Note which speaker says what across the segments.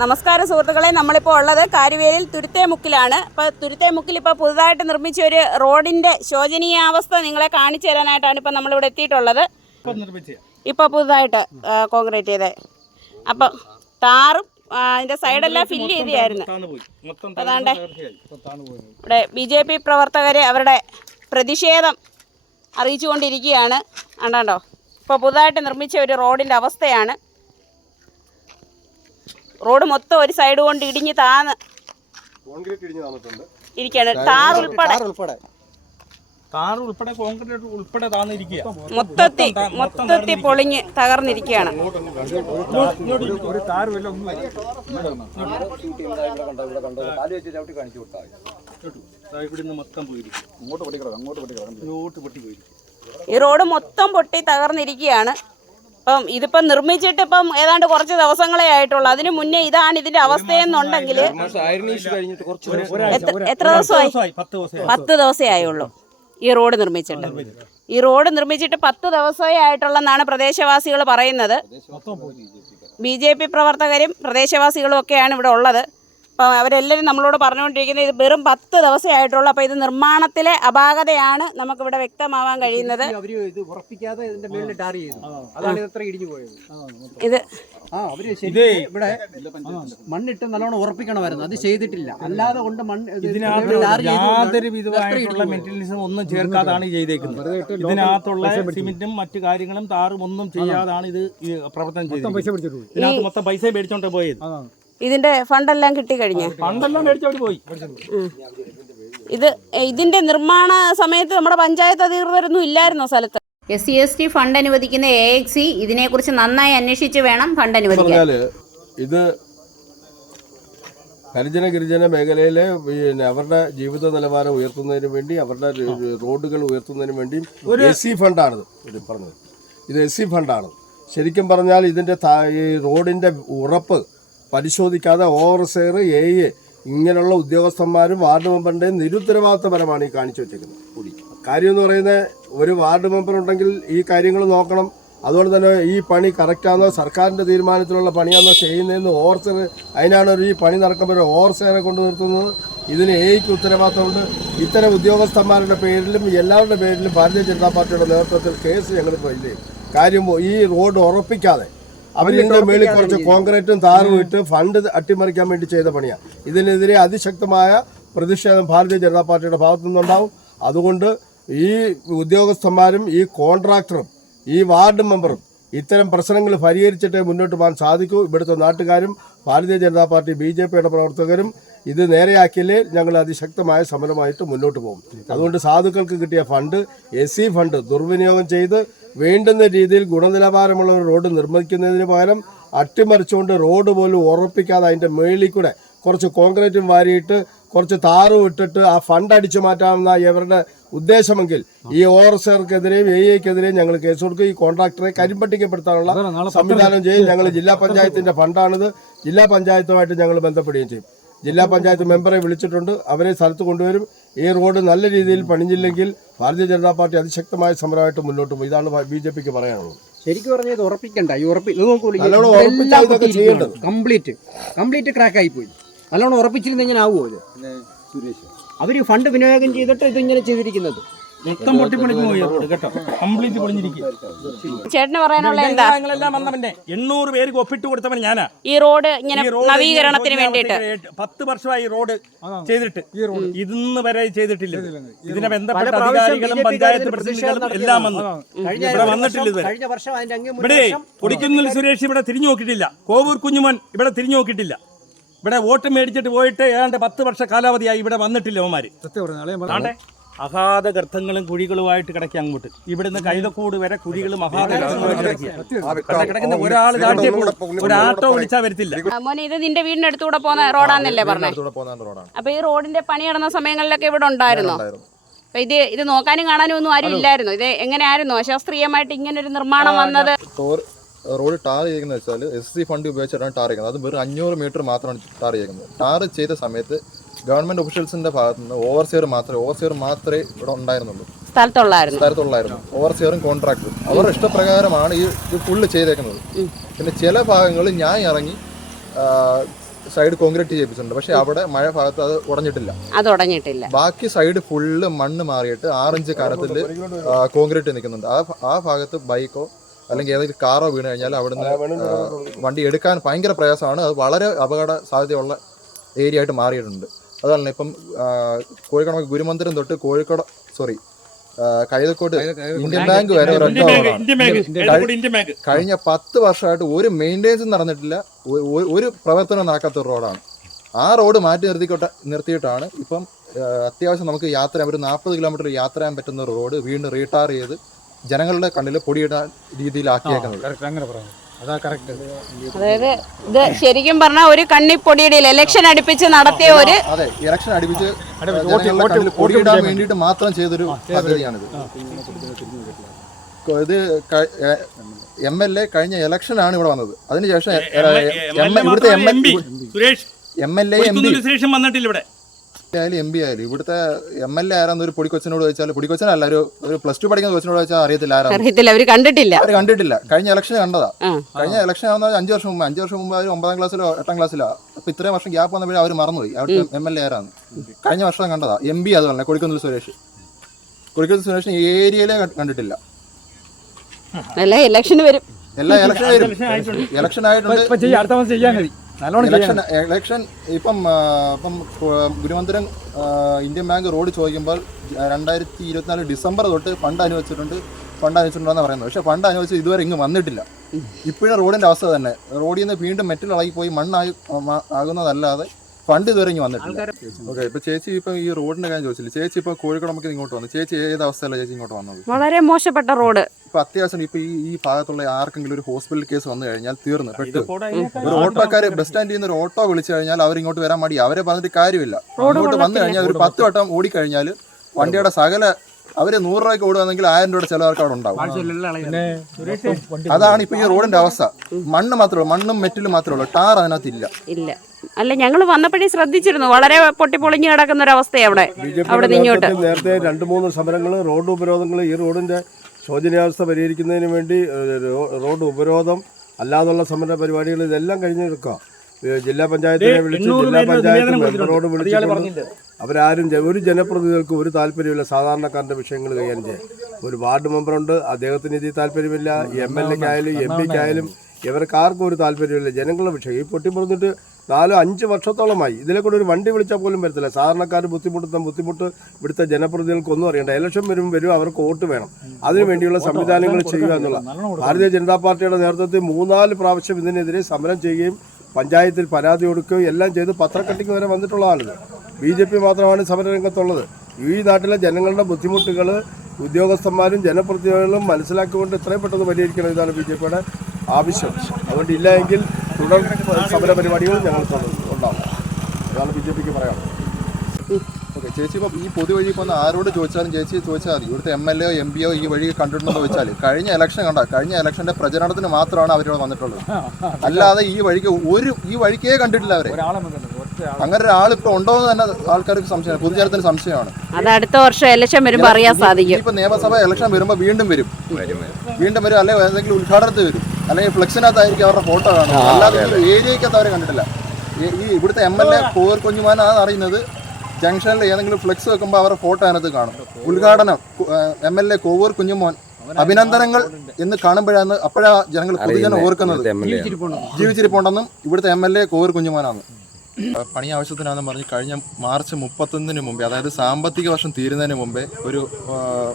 Speaker 1: നമസ്കാരം സുഹൃത്തുക്കളെ. നമ്മളിപ്പോൾ ഉള്ളത് കാര്യവേലിൽ തുരുത്തേമുക്കിലാണ്. അപ്പോൾ തുരുത്തേമുക്കിൽ ഇപ്പോൾ പുതുതായിട്ട് നിർമ്മിച്ച ഒരു റോഡിന്റെ ശോചനീയാവസ്ഥ നിങ്ങളെ കാണിച്ചു തരാനായിട്ടാണ് ഇപ്പോൾ നമ്മളിവിടെ എത്തിയിട്ടുള്ളത്. ഇപ്പോൾ പുതുതായിട്ട് കോൺക്രീറ്റ് ചെയ്തേ. അപ്പം താറും അതിന്റെ സൈഡെല്ലാം ഫില്ല് ചെയ്തായിരുന്നു അതാണ്ട് ഇവിടെ ബി ജെ പി പ്രവർത്തകരെ അവരുടെ പ്രതിഷേധം അറിയിച്ചുകൊണ്ടിരിക്കുകയാണ്. കണ്ടോ ഇപ്പോൾ പുതുതായിട്ട് നിർമ്മിച്ച ഒരു റോഡിന്റെ അവസ്ഥയാണ്. റോഡ് മൊത്തം ഒരു സൈഡ് കൊണ്ട് ഇടിഞ്ഞ് താന്ന്.
Speaker 2: കോൺക്രീറ്റ് ഇടിഞ്ഞു തന്നിട്ടുണ്ട്.
Speaker 1: ഇരിക്കുകയാണ് ടാർ ഉൾപ്പെടെ.
Speaker 2: ഉൾപ്പെടെ.
Speaker 3: കോൺക്രീറ്റ് ഉൾപ്പെടെ താന്നിരിക്കുക.
Speaker 1: മൊത്തത്തിൽ മൊത്തത്തിൽ പൊളിഞ്ഞ് തകർന്നിരിക്കുകയാണ്. ഈ റോഡ് മൊത്തം പൊട്ടി തകർന്നിരിക്കുകയാണ്. ഇപ്പം ഇതിപ്പം നിർമ്മിച്ചിട്ട് ഇപ്പം ഏതാണ്ട് കുറച്ച് ദിവസങ്ങളെ ആയിട്ടുള്ളൂ. അതിന് മുന്നേ ഇതാണ് ഇതിന്റെ അവസ്ഥയെന്നുണ്ടെങ്കിൽ എത്ര എത്ര ദിവസമായി?
Speaker 3: ദിവസമായി പത്ത് ദിവസമായി.
Speaker 1: പത്ത് ദിവസമേ ആയുള്ളൂ. ഈ റോഡ് നിർമ്മിച്ചിട്ട്. ഈ റോഡ് നിർമ്മിച്ചിട്ട് പത്ത് ദിവസമേ ആയിട്ടുള്ളെന്നാണ് പ്രദേശവാസികൾ പറയുന്നത്. ബി ജെ പി പ്രവർത്തകരും പ്രദേശവാസികളും ഒക്കെയാണ് ഇവിടെ ഉള്ളത്. അപ്പം അവരെല്ലാവരും നമ്മളോട് പറഞ്ഞുകൊണ്ടിരിക്കുന്നത് ഇത് വെറും പത്ത് ദിവസമേ ആയിട്ടുള്ളൂ. അപ്പോൾ ഇത് നിർമ്മാണത്തിലെ അപാകതയാണ് നമുക്കിവിടെ വ്യക്തമാവാൻ കഴിയുന്നത്.
Speaker 4: ഇത്
Speaker 1: ഇത്
Speaker 4: ആ അവർ ശരിക്കും ഇവിടെ മണ്ണിട്ട് നല്ലോണം ഉറപ്പിക്കണമായിരുന്നു. അത് ചെയ്തിട്ടില്ല. അല്ലാതെ കൊണ്ട് മണ്ണ് ഇത്
Speaker 3: ഇതിനകത്ത് യാതൊരു വിധമായിട്ടുള്ള മെറ്റീരിയൽസും ഒന്നും ചേർക്കാതാണ് ചെയ്തേക്കുന്നത്. ഇതിനകത്തുള്ള സിമെന്റും മറ്റു കാര്യങ്ങളും താറും ഒന്നും ചെയ്യാതാണ് ഇത് പ്രവർത്തനം ചെയ്തത് ഇതിനകത്ത് മൊത്തം പൈസ മേടിച്ചോണ്ട് പോയത്.
Speaker 1: ഇതിന്റെ ഫണ്ടെല്ലാം കിട്ടി
Speaker 3: കഴിഞ്ഞു. മേടിച്ചോണ്ട് പോയി.
Speaker 1: ഇത് ഇതിന്റെ നിർമ്മാണ സമയത്ത് നമ്മുടെ പഞ്ചായത്ത് അധികൃതരൊന്നും ഇല്ലായിരുന്നോ സ്ഥലത്ത്? S C S T fund അനുവദിക്കുന്ന എ എക്സ് സി ഇതിനെക്കുറിച്ച് നന്നായി അന്വേഷിച്ച് വേണം ഫണ്ട് അനുവദിക്കാൻ.
Speaker 2: ഇത് ഹരിജന ഗിരിജന മേഖലയിലെ പിന്നെ അവരുടെ ജീവിത നിലവാരം ഉയർത്തുന്നതിന് വേണ്ടി അവരുടെ റോഡുകൾ ഉയർത്തുന്നതിന് വേണ്ടി എസ് സി ഫണ്ടാണിത്. ഇത് പറഞ്ഞത്. ഇത് എസ് സി ഫണ്ടാണ്. ശരിക്കും പറഞ്ഞാൽ ഇതിന്റെ ഈ റോഡിന്റെ ഉറപ്പ് പരിശോധിക്കാതെ O R overseer A A ഇങ്ങനെയുള്ള ഉദ്യോഗസ്ഥന്മാരും വാർഡ് മെമ്പറിന്റെയും നിരുത്തരവാദിത്തപരമാണ് ഈ കാണിച്ചു വെച്ചേക്കുന്നത്. കൂടി. കാര്യം എന്ന് പറയുന്നത് ഒരു വാർഡ് മെമ്പർ ഉണ്ടെങ്കിൽ ഈ കാര്യങ്ങൾ നോക്കണം. അതുകൊണ്ട് തന്നെ ഈ പണി കറക്റ്റാണോ സർക്കാരിന്റെ തീരുമാനത്തിലുള്ള പണിയാണോ ചെയ്യുന്നതെന്ന് ഓർസർ അതിനാണ് ഒരു ഈ പണി നടക്കുമ്പോൾ ഒരു ഓവർസെയറെ കൊണ്ടു നിർത്തുന്നത്. ഇതിന് എയ്ക്ക് ഉത്തരവാദിത്തമുണ്ട്. ഇത്തരം ഉദ്യോഗസ്ഥന്മാരുടെ പേരിലും എല്ലാവരുടെ പേരിലും ഭാരതീയ ജനതാ പാർട്ടിയുടെ നേതൃത്വത്തിൽ കേസ് ഞങ്ങൾ ഫയൽ ചെയ്യും കാര്യം ഈ റോഡ് ഉറപ്പിക്കാതെ അവരിതിന്റെ മേളിൽ കുറച്ച് കോൺക്രീറ്റും താറും ഇട്ട് ഫണ്ട് അട്ടിമറിക്കാൻ വേണ്ടി ചെയ്ത പണിയാണ് ഇതിനെതിരെ അതിശക്തമായ പ്രതിഷേധം ഭാരതീയ ജനതാ പാർട്ടിയുടെ ഭാഗത്തു നിന്നുണ്ടാവും. അതുകൊണ്ട് ഈ ഉദ്യോഗസ്ഥന്മാരും ഈ കോൺട്രാക്ടറും ഈ വാർഡ് മെമ്പറും ഇത്തരം പ്രശ്നങ്ങൾ പരിഹരിച്ചിട്ടേ മുന്നോട്ട് പോകാൻ സാധിക്കൂ. ഇവിടുത്തെ നാട്ടുകാരും Bharatiya Janata party B J പിയുടെ പ്രവർത്തകരും ഇത് നേരെയാക്കിയാലേ ഞങ്ങൾ അതിശക്തമായ സമരമായിട്ട് മുന്നോട്ട് പോകും. അതുകൊണ്ട് സാധുക്കൾക്ക് കിട്ടിയ ഫണ്ട് എസ് സി ഫണ്ട് ദുർവിനിയോഗം ചെയ്ത് വേണ്ടുന്ന രീതിയിൽ ഗുണനിലവാരമുള്ള ഒരു റോഡ് നിർമ്മിക്കുന്നതിന് പകരം അട്ടിമറിച്ചുകൊണ്ട് റോഡ് പോലും ഉറപ്പിക്കാതെ അതിന്റെ മേളിൽ കൂടെ കുറച്ച് കോൺക്രീറ്റും വാരിയിട്ട് കുറച്ച് താറും ഇട്ടിട്ട് ആ ഫണ്ട് അടിച്ചു മാറ്റാവുന്ന ഇവരുടെ ഉദ്ദേശമെങ്കിൽ ഈ ഓവർസർക്കെതിരെയും എ ഐക്കെതിരെയും ഞങ്ങൾ കേസ് കൊടുക്കും. ഈ കോൺട്രാക്ടറെ കരിമ്പട്ടിക്കപ്പെടുത്താനുള്ള സംവിധാനം ചെയ്യും. ഞങ്ങൾ ജില്ലാ പഞ്ചായത്തിന്റെ ഫണ്ടാണിത്. ജില്ലാ പഞ്ചായത്തുമായിട്ട് ഞങ്ങൾ ബന്ധപ്പെടുകയും ചെയ്യും. ജില്ലാ പഞ്ചായത്ത് മെമ്പറെ വിളിച്ചിട്ടുണ്ട്. അവരെ സ്ഥലത്ത് കൊണ്ടുവരും. ഈ റോഡ് നല്ല രീതിയിൽ പണിഞ്ഞില്ലെങ്കിൽ ഭാരതീയ ജനതാ പാർട്ടി അതിശക്തമായ സമരമായിട്ട് മുന്നോട്ട് പോകും. ഇതാണ് ബി ജെ പിക്ക് പറയാനുള്ളത്.
Speaker 4: ശരിക്കും പറഞ്ഞാൽ ഇത് ഉറപ്പിക്കണ്ട. ഈ ഉറപ്പി ഇത് നോക്കൂ കംപ്ലീറ്റ് കംപ്ലീറ്റ് ക്രാക്ക് ആയി പോയി നല്ലോണം ഉറപ്പിച്ചിരുന്നെങ്കിൽ ആവുമോ ഇത്? അവർ ഫണ്ട് വിനിയോഗം ചെയ്തിട്ട് ഇതിങ്ങനെ ചെയ്തിരിക്കുന്നത്.
Speaker 3: മൊത്തം പൊട്ടിപ്പൊളിഞ്ഞു പോയി റോഡ് കേട്ടോ. കംപ്ലീറ്റ് പൊളിഞ്ഞിരിക്കും
Speaker 1: ചേട്ടന് പറയാനുള്ള എന്താ?
Speaker 3: ഞങ്ങളെല്ലാം വന്നവന്റെ എണ്ണൂറ് പേർക്ക് ഒപ്പിട്ട് കൊടുത്തവൻ ഞാനാ.
Speaker 1: ഈ റോഡ് ഇങ്ങനെ നവീകരണത്തിന് വേണ്ടിയിട്ട്.
Speaker 3: പത്ത് വർഷമായി ഈ റോഡ് ചെയ്തിട്ട്. ഇന്ന് വരെ ചെയ്തിട്ടില്ല. ഇതിനെ ബന്ധപ്പെട്ട അധികാരികളും പഞ്ചായത്ത് പ്രതിനിധികളും എല്ലാം വന്നു.
Speaker 4: കഴിഞ്ഞ
Speaker 3: ഇവിടെ
Speaker 4: വർഷം-
Speaker 3: വന്നിട്ടില്ല ഇവിടെ കൊടിക്കുന്നിൽ സുരേഷ് ഇവിടെ തിരിഞ്ഞു നോക്കിയിട്ടില്ല. കോവൂർ കുഞ്ഞുമോൻ ഇവിടെ തിരിഞ്ഞു നോക്കിയിട്ടില്ല. ഇവിടെ വോട്ട് മേടിച്ചിട്ട് പോയിട്ട് ഏതാണ്ട് പത്ത് വർഷ കാലാവധിയായി ഇവിടെ വന്നിട്ടില്ല അവന്മാര് ആണ്ടെ അഗാധ ഗർത്തങ്ങളും കുഴികളുമായിട്ട് കിടക്കുക അങ്ങോട്ട്. ഇവിടുന്ന് കൈതക്കൂട് വരെ കുഴികളും അഗാധ കിടക്കുന്ന ഒരാൾ താഴ്ത്തിയപ്പോൾ ഒരു ആട്ടോ വിളിച്ചാൽ വരത്തില്ല.
Speaker 1: മോനെ ഇത് നിന്റെ വീടിന്റെ അടുത്തൂടെ പോകുന്ന റോഡാന്നല്ലേ പറഞ്ഞു?
Speaker 5: അടുത്തൂടെ പോകുന്ന റോഡാണ്.
Speaker 1: അപ്പൊ ഈ റോഡിന്റെ പണി നടന്ന സമയങ്ങളിലൊക്കെ ഇവിടെ ഉണ്ടായിരുന്നു? അപ്പൊ ഇത് ഇത് നോക്കാനും കാണാനും ഒന്നും ആരും ഇല്ലായിരുന്നു? ഇത് എങ്ങനെയായിരുന്നു? അശാസ്ത്രീയമായിട്ട് ഇങ്ങനെ ഒരു നിർമ്മാണം വന്നത്?
Speaker 5: റോഡ് ടാർ ചെയ്യുന്നത് വെച്ചാൽ എസ് സി ഫണ്ട് ഉപയോഗിച്ചിട്ടാണ് ടാർ ചെയ്യുന്നത്. അത് വെറും അഞ്ഞൂറ് മീറ്റർ മാത്രമാണ് ടാർ ചെയ്യുന്നത്. ടാർ ചെയ്ത സമയത്ത് ഗവൺമെന്റ് ഒഫീഷ്യൽസിന്റെ ഭാഗത്ത് നിന്ന് ഓവർസിയർ മാത്രമേ ഓവർസിയർ മാത്രമേ ഇവിടെ ഉണ്ടായിരുന്നുള്ളൂ.
Speaker 1: സ്ഥലത്തുള്ളായിരുന്നു.
Speaker 5: സ്ഥലത്തുള്ളായിരുന്നു. ഓവർസിയറും കോൺട്രാക്ടറും അവരുടെ ഇഷ്ടപ്രകാരമാണ് ഈ ഇത് ഫുള്ള് ചെയ്തേക്കുന്നത്. പിന്നെ ചില ഭാഗങ്ങളിൽ ഞാൻ ഇറങ്ങി സൈഡ് കോൺക്രീറ്റ് ചെയ്യിപ്പിച്ചിട്ടുണ്ട്. പക്ഷെ അവിടെ മഴ ഭാഗത്ത് അത് ഉടഞ്ഞിട്ടില്ല.
Speaker 1: അത് ഉടഞ്ഞിട്ടില്ല.
Speaker 5: ബാക്കി സൈഡ് ഫുള്ള് മണ്ണ് മാറിയിട്ട് ആറഞ്ച് കനത്തിൽ കോൺക്രീറ്റ് നിൽക്കുന്നുണ്ട്. ആ ആ ഭാഗത്ത് ബൈക്കോ അല്ലെങ്കിൽ ഏതെങ്കിലും കാറോ വീണ് കഴിഞ്ഞാൽ അവിടുന്ന് വണ്ടി എടുക്കാൻ ഭയങ്കര പ്രയാസമാണ്. അത് വളരെ അപകട സാധ്യതയുള്ള ഏരിയ ആയിട്ട് മാറിയിട്ടുണ്ട്. അതുപോലെ ഇപ്പം കോഴിക്കോട് നമുക്ക് ഗുരുമന്ദിരം തൊട്ട് കോഴിക്കോട് സോറി കഴുതക്കോട്ട് ഇന്ത്യൻ ബാങ്ക് വരെ ഒരൊറ്റ കഴിഞ്ഞ പത്ത് വർഷമായിട്ട് ഒരു മെയിന്റെനൻസ് നടന്നിട്ടില്ല. ഒരു പ്രവർത്തനം നടക്കാത്ത ഒരു റോഡാണ്. ആ റോഡ് മാറ്റി നിർത്തിക്കോട്ട നിർത്തിയിട്ടാണ് ഇപ്പം അത്യാവശ്യം നമുക്ക് യാത്ര ചെയ്യാൻ ഒരു നാൽപ്പത് കിലോമീറ്റർ യാത്ര ചെയ്യാൻ പറ്റുന്ന റോഡ് വീണ്ടും റീടാർ ചെയ്ത് ജനങ്ങളുടെ കണ്ണിൽ പൊടിയിടാൻ രീതിയിലാക്കിയേക്കുന്നത്.
Speaker 1: അതായത് ഇത് ശരിക്കും പറഞ്ഞാൽ ഒരു കണ്ണി കണ്ണിപ്പൊടിയുടെ ഇലക്ഷൻ അടുപ്പിച്ച് നടത്തിയ ഒരു
Speaker 5: അതെ ഇലക്ഷൻ അടുപ്പിച്ച് പൊടിയിടാൻ വേണ്ടിയിട്ട് മാത്രം ചെയ്തൊരു പദ്ധതിയാണിത്. ഇത് എം എൽ എ കഴിഞ്ഞ ഇലക്ഷനാണ് ഇവിടെ വന്നത്. അതിനുശേഷം എം എൽ ഇവിടുത്തെ M L
Speaker 3: Suresh.
Speaker 5: M L A M P
Speaker 3: വന്നിട്ടില്ല ഇവിടെ.
Speaker 5: ആയാലും എം ബി ആയാലും. ഇവിടുത്തെ എം എൽ എ ആരാന്ന് ഒരു പൊടിക്കൊച്ചിനോട് ചോദിച്ചാൽ പൊടിക്കൊച്ചനല്ല ഒരു ഒരു പ്ലസ് ടു പഠിക്കുന്ന കൊച്ചിനോട് ചോദിച്ചാൽ അറിയത്തില്ല ആരാണ്
Speaker 1: അറിയത്തില്ല കണ്ടിട്ടില്ല.
Speaker 5: അവർ കണ്ടിട്ടില്ല. കഴിഞ്ഞ ഇലക്ഷൻ കണ്ടതാ. കഴിഞ്ഞ ഇലക്ഷൻ ആവുന്ന അഞ്ച് വർഷം മുമ്പ് അഞ്ച് വർഷം മുമ്പ് അവർ ഒമ്പതാം ക്ലാസ്സിലോ എട്ടാം ക്ലാസ്സിലോ അപ്പൊ ഇത്രയും വർഷം ഗ്യാപ്പ് വന്നപ്പോഴേ അവർ മറന്നുപോയി. അവിടുത്തെ എം എൽ എ ആരാന്ന്. കഴിഞ്ഞ വർഷം കണ്ടതാ. എം ബി അത് പറഞ്ഞ കൊടിക്കുന്നിൽ സുരേഷ്. കൊടിക്കുന്നിൽ സുരേഷ് ഈ ഏരിയയിലെ കണ്ടിട്ടില്ല.
Speaker 1: അല്ല ഇലക്ഷന് വരും.
Speaker 5: എല്ലാ ഇലക്ഷൻ വരും. ഇലക്ഷൻ ആയിട്ടുണ്ട്.
Speaker 4: അടുത്ത ചെയ്യാൻ മതി നല്ലോണം
Speaker 5: ഇലക്ഷൻ ഇലക്ഷൻ ഇപ്പം ഇപ്പം ഗുരുമന്ദിരം ഇന്ത്യൻ ബാങ്ക് റോഡ് ചോദിക്കുമ്പോൾ രണ്ടായിരത്തി ഇരുപത്തിനാല് ഡിസംബർ തൊട്ട് ഫണ്ട് അനുവദിച്ചിട്ടുണ്ട്. ഫണ്ട് അനുവദിച്ചിട്ടുണ്ടെന്ന് പറയുന്നത്. പക്ഷേ ഫണ്ട് അനുവദിച്ച് ഇതുവരെ ഇങ്ങ് വന്നിട്ടില്ല. ഇപ്പോഴും റോഡിന്റെ അവസ്ഥ തന്നെ. റോഡിൽ നിന്ന് വീണ്ടും മെറ്റൽ ഇളകി പോയി മണ്ണായി ആകുന്നതല്ലാതെ ഫണ്ട് ഇതുവരെ ഇങ്ങ് വന്നിട്ടില്ല. ഓക്കെ ഇപ്പൊ ചേച്ചി ഇപ്പം ഈ റോഡിന്റെ കാര്യം ചോദിച്ചില്ല? ചേച്ചി ഇപ്പൊ കോഴിക്കോട് നമുക്ക് ഇങ്ങോട്ട് വന്നു. ചേച്ചി ഏത് അവസ്ഥയല്ല ചേച്ചി ഇങ്ങോട്ട് വന്നത്?
Speaker 1: വളരെ മോശപ്പെട്ട റോഡ്.
Speaker 5: ഇപ്പൊ അത്യാവശ്യം ഇപ്പൊ ഈ ഈ ഭാഗത്തുള്ള ആർക്കെങ്കിലും ഒരു ഹോസ്പിറ്റൽ കേസ് വന്നു കഴിഞ്ഞാൽ തീർന്നു പെട്ടെന്ന് ഒരു ഓട്ടോക്കാര് ബസ് സ്റ്റാൻഡിൽ നിന്ന് ഒരു ഓട്ടോ വിളിച്ചു കഴിഞ്ഞാൽ അവർ ഇങ്ങോട്ട് വരാൻ മടി. അവരെ പറഞ്ഞിട്ട് കാര്യമില്ല. ഇങ്ങോട്ട് വന്നു കഴിഞ്ഞാൽ ഒരു പത്ത് വട്ടം ഓടിക്കഴിഞ്ഞാൽ വണ്ടിയുടെ സകല അവർ നൂറ് രൂപയ്ക്ക് ഓടുകയാണെങ്കിൽ ആയിരം രൂപയുടെ ചിലവർക്ക് അവിടെ ഉണ്ടാവും. അതാണ് ഇപ്പൊ ഈ റോഡിന്റെ അവസ്ഥ. മണ്ണ് മാത്രമേ ഉള്ളൂ. മണ്ണും മെറ്റിലും മാത്രമേ ഉള്ളൂ. ടാർ അതിനകത്ത് ഇല്ല.
Speaker 1: ഇല്ല അല്ല ഞങ്ങൾ വന്നപ്പോഴേ ശ്രദ്ധിച്ചിരുന്നു. വളരെ പൊട്ടിപ്പൊളിഞ്ഞു കിടക്കുന്ന ഒരു അവസ്ഥയാണ് അവിടെ. അവിടെ ഇങ്ങോട്ട്
Speaker 2: നേരത്തെ രണ്ട് മൂന്ന് സമരങ്ങൾ റോഡ് ഉപരോധങ്ങൾ ഈ റോഡിന്റെ ശോചനീയാവസ്ഥ പരിഹരിക്കുന്നതിന് വേണ്ടി റോഡ് ഉപരോധം അല്ലാതുള്ള സമര പരിപാടികൾ ഇതെല്ലാം കഴിഞ്ഞെടുക്കുക ജില്ലാ പഞ്ചായത്തിനെ വിളിച്ച് ജില്ലാ പഞ്ചായത്ത് മെമ്പറോട് വിളിച്ച് അവരാരും ഒരു ജനപ്രതിനിധികൾക്കും ഒരു താല്പര്യമില്ല സാധാരണക്കാരന്റെ വിഷയങ്ങൾ കൈകാര്യം ചെയ്യാൻ. ഒരു വാർഡ് മെമ്പറുണ്ട് അദ്ദേഹത്തിന് ഇതിൽ താല്പര്യമില്ല. എം എൽ എക്കായാലും എം പിക്കായാലും ഇവർക്ക് ആർക്കും ഒരു താല്പര്യമില്ല ജനങ്ങളുടെ വിഷയം. ഈ പൊട്ടിപ്പുറന്നിട്ട് നാലോ അഞ്ച് വർഷത്തോളമായി. ഇതിലെ കൂടെ ഒരു വണ്ടി വിളിച്ചാൽ പോലും വരത്തില്ല. സാധാരണക്കാർ ബുദ്ധിമുട്ടുന്ന ബുദ്ധിമുട്ട് ഇവിടുത്തെ ജനപ്രതിനിധികൾക്കൊന്നും അറിയണ്ട. ഇലക്ഷൻ വരും വരും അവർക്ക് വോട്ട് വേണം. അതിനു വേണ്ടിയുള്ള സംവിധാനങ്ങൾ ചെയ്യുക എന്നുള്ള ഭാരതീയ ജനതാ പാർട്ടിയുടെ നേതൃത്വത്തിൽ മൂന്നാൽ പ്രാവശ്യം ഇതിനെതിരെ സമരം ചെയ്യുകയും പഞ്ചായത്തിൽ പരാതി കൊടുക്കുകയും എല്ലാം ചെയ്ത് പത്രക്കട്ടിക്ക് വരെ വന്നിട്ടുള്ളതാണിത് ബി ജെ പി മാത്രമാണ് സമരരംഗത്തുള്ളത്. ഈ നാട്ടിലെ ജനങ്ങളുടെ ബുദ്ധിമുട്ടുകൾ ഉദ്യോഗസ്ഥന്മാരും ജനപ്രതിനിധികളും മനസ്സിലാക്കിക്കൊണ്ട് എത്രയും പെട്ടെന്ന് പരിഹരിക്കണം ഇതാണ് ബി ജെ പിയുടെ ആവശ്യം. അതുകൊണ്ട് ഇല്ല എങ്കിൽ തുടർ സമര പരിപാടികൾ ഞങ്ങൾക്ക് ഉണ്ടാവും അതാണ് ബി ജെ പിക്ക് പറയാം
Speaker 5: ഓക്കെ ചേച്ചി ഇപ്പം ഈ പൊതുവഴി ഇപ്പോൾ ആരോട് ചോദിച്ചാലും ചേച്ചി ചോദിച്ചാൽ മതി. ഇവിടുത്തെ എം എൽ എ എം പിയോ ഈ വഴി കണ്ടിട്ടുണ്ടെന്ന് വെച്ചാൽ കഴിഞ്ഞ ഇലക്ഷൻ കണ്ട കഴിഞ്ഞ ഇലക്ഷന്റെ പ്രചരണത്തിന് മാത്രമാണ് അവരോട് വന്നിട്ടുള്ളത്. അല്ലാതെ ഈ വഴിക്ക് ഒരു ഈ വഴിക്കേ കണ്ടിട്ടില്ല അവരെ. അങ്ങനെ ഒരാൾ ഇപ്പൊ ഉണ്ടോ എന്ന് തന്നെ ആൾക്കാർക്ക് സംശയമാണ്. പൊതുജനത്തിന് സംശയമാണ്.
Speaker 1: അത് അടുത്ത വർഷം ഇലക്ഷൻ വരുമ്പോൾ അറിയാൻ സാധിക്കും.
Speaker 5: ഇപ്പൊ നിയമസഭ ഇലക്ഷൻ വരുമ്പോൾ വീണ്ടും വരും. വീണ്ടും വരും. അല്ലെങ്കിൽ ഏതെങ്കിലും ഉദ്ഘാടനത്തിൽ വരും. അല്ലെങ്കിൽ ഫ്ലെക്സിനകത്തായിരിക്കും അവരുടെ ഫോട്ടോ കാണുന്നത്. അല്ലാതെ ഏരിയക്കകത്ത് അവരെ കണ്ടിട്ടില്ല. ഈ- ഇവിടുത്തെ എം എൽ എ കോവൂർ കുഞ്ഞുമാനാണ് അറിയുന്നത്. ജംഗ്ഷനിൽ ഏതെങ്കിലും ഫ്ലെക്സ് വെക്കുമ്പോൾ അവരുടെ ഫോട്ടോ അതിനകത്ത് കാണും. ഉദ്ഘാടനം M L A Kovoor Kunjumon. അഭിനന്ദനങ്ങൾ എന്ന് കാണുമ്പോഴാണ് അപ്പോഴാ ജനങ്ങൾ പൊതുജനം ഓർക്കുന്നത്. ജീവിച്ചിരിപ്പുണ്ടെന്നും. ഇവിടുത്തെ എം എൽ എ കോവൂർ കുഞ്ഞുമോനാണ്. പണി ആവശ്യത്തിനാണെന്ന് പറഞ്ഞ് കഴിഞ്ഞ മാർച്ച് മുപ്പത്തൊന്നിന് മുമ്പേ അതായത് സാമ്പത്തിക വർഷം തീരുന്നതിന് മുമ്പേ ഒരു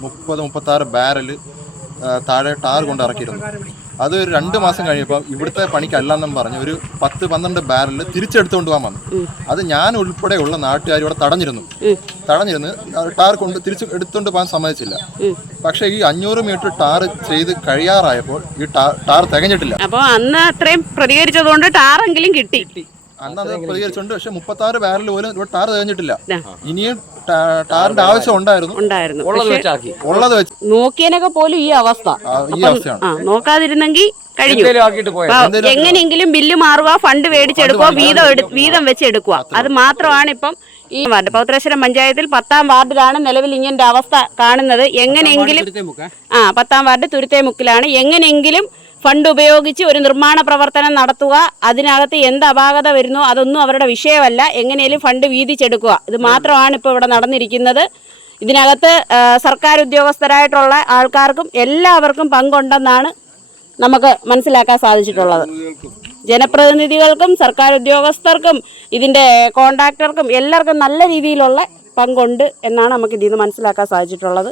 Speaker 5: മുപ്പത് മുപ്പത്താറ് ബാരൽ താഴെ ടാർ കൊണ്ട് ഇറക്കിയിരുന്നു. അത് ഒരു രണ്ട് മാസം കഴിഞ്ഞപ്പോൾ ഇവിടുത്തെ പണിക്കല്ലെന്നും പറഞ്ഞ് ഒരു പത്ത് പന്ത്രണ്ട് ബാരൽ തിരിച്ചെടുത്തുകൊണ്ട് പോകാൻ വന്നു. അത് ഞാൻ ഉൾപ്പെടെയുള്ള നാട്ടുകാർ ഇവിടെ തടഞ്ഞിരുന്നു. തടഞ്ഞിരുന്ന് ടാർ കൊണ്ട് തിരിച്ച് എടുത്തുകൊണ്ട് പോകാൻ സമ്മതിച്ചില്ല. പക്ഷേ ഈ അഞ്ഞൂറ് മീറ്റർ ടാർ ചെയ്ത് കഴിയാറായപ്പോൾ ഈ ടാർ ടാർ തികഞ്ഞിട്ടില്ല.
Speaker 1: അപ്പോൾ അന്ന് അത്രയും പ്രതികരിച്ചതുകൊണ്ട് ടാറെങ്കിലും കിട്ടി.
Speaker 5: അന്ന് അത് പ്രതികരിച്ചുണ്ട് പക്ഷെ മുപ്പത്തി ആറ് ബാരൽ പോലും ഇവിടെ ടാർ തികഞ്ഞിട്ടില്ല
Speaker 1: ആ.
Speaker 5: ഇനിയും ടാറിന്റെ ആവശ്യം ഉണ്ടായിരുന്നു.
Speaker 1: ഉണ്ടായിരുന്നു.
Speaker 5: ഉള്ളത് വെച്ച്
Speaker 1: നോക്കിയതിനൊക്കെ പോലും ഈ അവസ്ഥ.
Speaker 5: ഈ അവസ്ഥയാണ്.
Speaker 1: നോക്കാതിരുന്നെങ്കിൽ കഴിഞ്ഞു. എങ്ങനെയെങ്കിലും ബില്ല് മാറുക ഫണ്ട് മേടിച്ചെടുക്കുക വീതം എടു- വീതം വെച്ചെടുക്കുക അത് മാത്രമാണ് ഇപ്പം ഈ വാർഡ്. പൗത്രേശ്വരം പഞ്ചായത്തിൽ പത്താം വാർഡിലാണ് നിലവിൽ ഇങ്ങനത്തെ അവസ്ഥ കാണുന്നത്. എങ്ങനെയെങ്കിലും ആ പത്താം വാർഡ് തുരുത്തേമുക്കിലാണ് എങ്ങനെയെങ്കിലും ഫണ്ട് ഉപയോഗിച്ച് ഒരു നിർമ്മാണ പ്രവർത്തനം നടത്തുക അതിനകത്ത് എന്ത് അപാകത വരുന്നു അതൊന്നും അവരുടെ വിഷയമല്ല. എങ്ങനെയും ഫണ്ട് വീതിച്ചെടുക്കുക. ഇത് മാത്രമാണ് ഇപ്പോൾ ഇവിടെ നടന്നിരിക്കുന്നത്. ഇതിനകത്ത് സർക്കാർ ഉദ്യോഗസ്ഥരായിട്ടുള്ള ആൾക്കാർക്കും എല്ലാവർക്കും പങ്കുണ്ടെന്നാണ് നമുക്ക് മനസ്സിലാക്കാൻ സാധിച്ചിട്ടുള്ളത്. ജനപ്രതിനിധികൾക്കും സർക്കാർ ഉദ്യോഗസ്ഥർക്കും ഇതിന്റെ കോൺട്രാക്ടർക്കും എല്ലാവർക്കും നല്ല രീതിയിലുള്ള പങ്കുണ്ട് എന്നാണ് നമുക്ക് ഇതിൽ നിന്ന് മനസ്സിലാക്കാൻ സാധിച്ചിട്ടുള്ളത്.